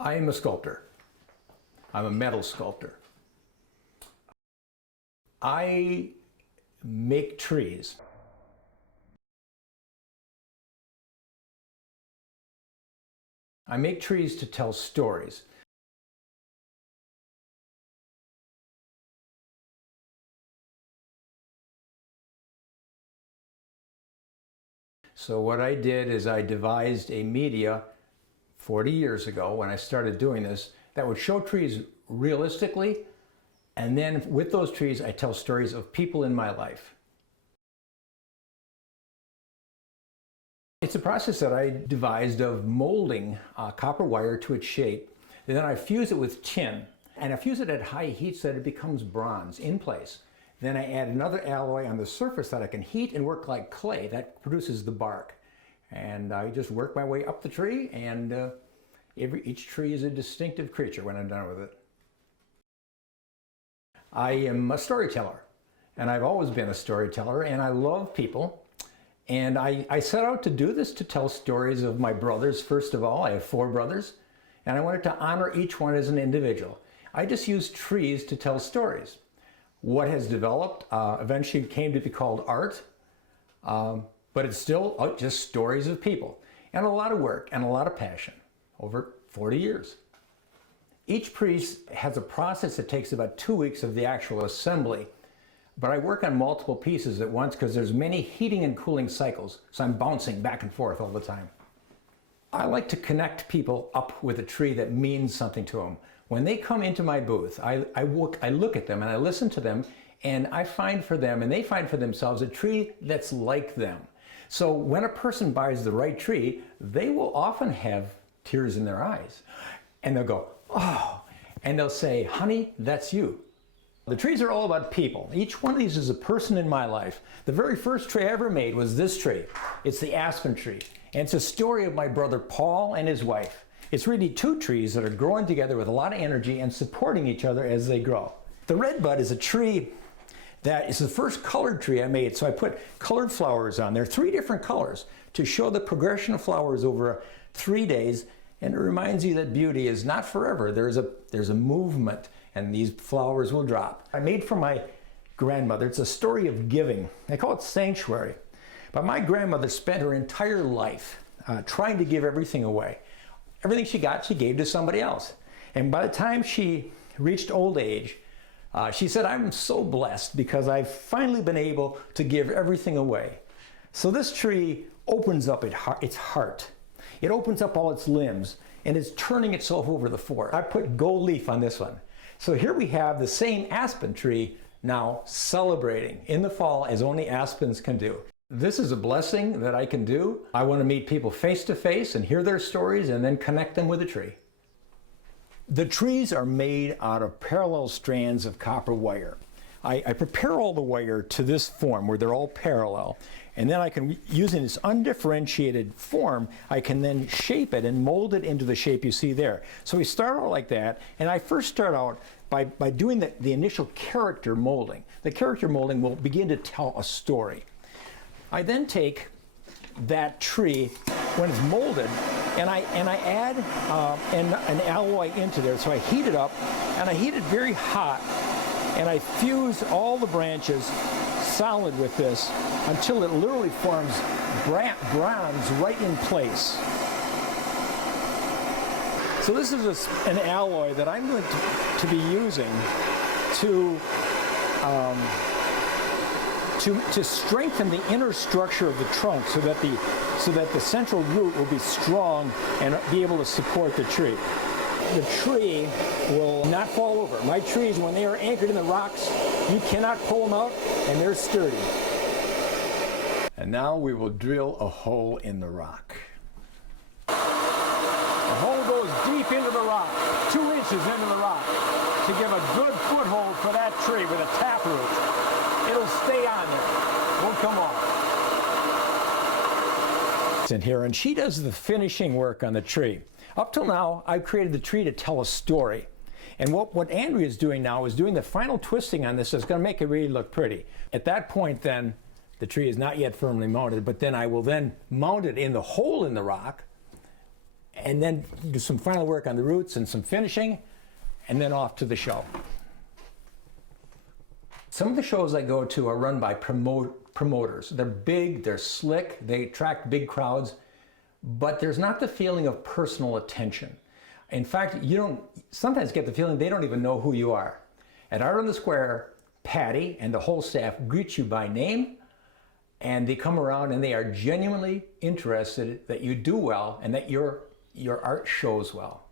I am a sculptor. I'm a metal sculptor. I make trees. I make trees to tell stories. So what I did is I devised a media 40 years ago when I started doing this that would show trees realistically, and then with those trees I tell stories of people in my life. It's a process that I devised of molding copper wire to its shape, and then I fuse it with tin, and I fuse it at high heat so that it becomes bronze in place. Then I add another alloy on the surface that I can heat and work like clay. That produces the bark. And I just work my way up the tree, and each tree is a distinctive creature when I'm done with it. I am a storyteller, and I've always been a storyteller, and I love people. And I set out to do this to tell stories of my brothers. First of all, I have 4 brothers, and I wanted to honor each one as an individual. I just use trees to tell stories. What has developed eventually came to be called art, but it's still just stories of people, and a lot of work and a lot of passion over 40 years. Each piece has a process that takes about 2 weeks of the actual assembly, but I work on multiple pieces at once because there's many heating and cooling cycles, so I'm bouncing back and forth all the time. I like to connect people up with a tree that means something to them. When they come into my booth, I look at them and I listen to them, and I find for them and they find for themselves a tree that's like them. So when a person buys the right tree, they will often have tears in their eyes, and they'll go, "Oh," and they'll say, "Honey, that's you." The trees are all about people. Each one of these is a person in my life. The very first tree I ever made was this tree. It's the aspen tree, and it's a story of my brother Paul and his wife. It's really 2 trees that are growing together with a lot of energy and supporting each other as they grow. The redbud is a tree that is the first colored tree I made, so I put colored flowers on there, 3 different colors, to show the progression of flowers over 3 days, and it reminds you that beauty is not forever. There's a movement, and these flowers will drop. I made for my grandmother. It's a story of giving. They call it Sanctuary. But my grandmother spent her entire life trying to give everything away. Everything she got, she gave to somebody else. And by the time she reached old age, she said, "I'm so blessed because I've finally been able to give everything away." So this tree opens up its heart. It opens up all its limbs, and it's turning itself over the forest. I put gold leaf on this one. So here we have the same aspen tree now celebrating in the fall as only aspens can do. This is a blessing that I can do. I want to meet people face to face and hear their stories and then connect them with a tree. The trees are made out of parallel strands of copper wire. I prepare all the wire to this form where they're all parallel, and then I can, using this undifferentiated form, I can then shape it and mold it into the shape you see there. So we start out like that, and I first start out by doing the initial character molding. The character molding will begin to tell a story. I then take that tree when it's molded, and I add an alloy into there. So I heat it up, and I heat it very hot, and I fuse all the branches solid with this until it literally forms bronze right in place. So this is an alloy that I'm going to be using to strengthen the inner structure of the trunk so that the central root will be strong and be able to support the tree. The tree will not fall over. My trees, when they are anchored in the rocks, you cannot pull them out, and they're sturdy. And now we will drill a hole in the rock. The hole goes deep into the rock, 2 inches into the rock, to give a good foothold for that tree with a taproot. It'll stay on there. Won't come off. It's in here, and she does the finishing work on the tree. Up till now, I've created the tree to tell a story. And what Andrea is doing now is doing the final twisting on this that's going to make it really look pretty. At that point then, the tree is not yet firmly mounted, but then I will then mount it in the hole in the rock, and then do some final work on the roots and some finishing, and then off to the show. Some of the shows I go to are run by promoters. They're big, they're slick, they attract big crowds, but there's not the feeling of personal attention. In fact, you don't sometimes get the feeling they don't even know who you are. At Art on the Square, Patty and the whole staff greet you by name, and they come around and they are genuinely interested that you do well and that your art shows well.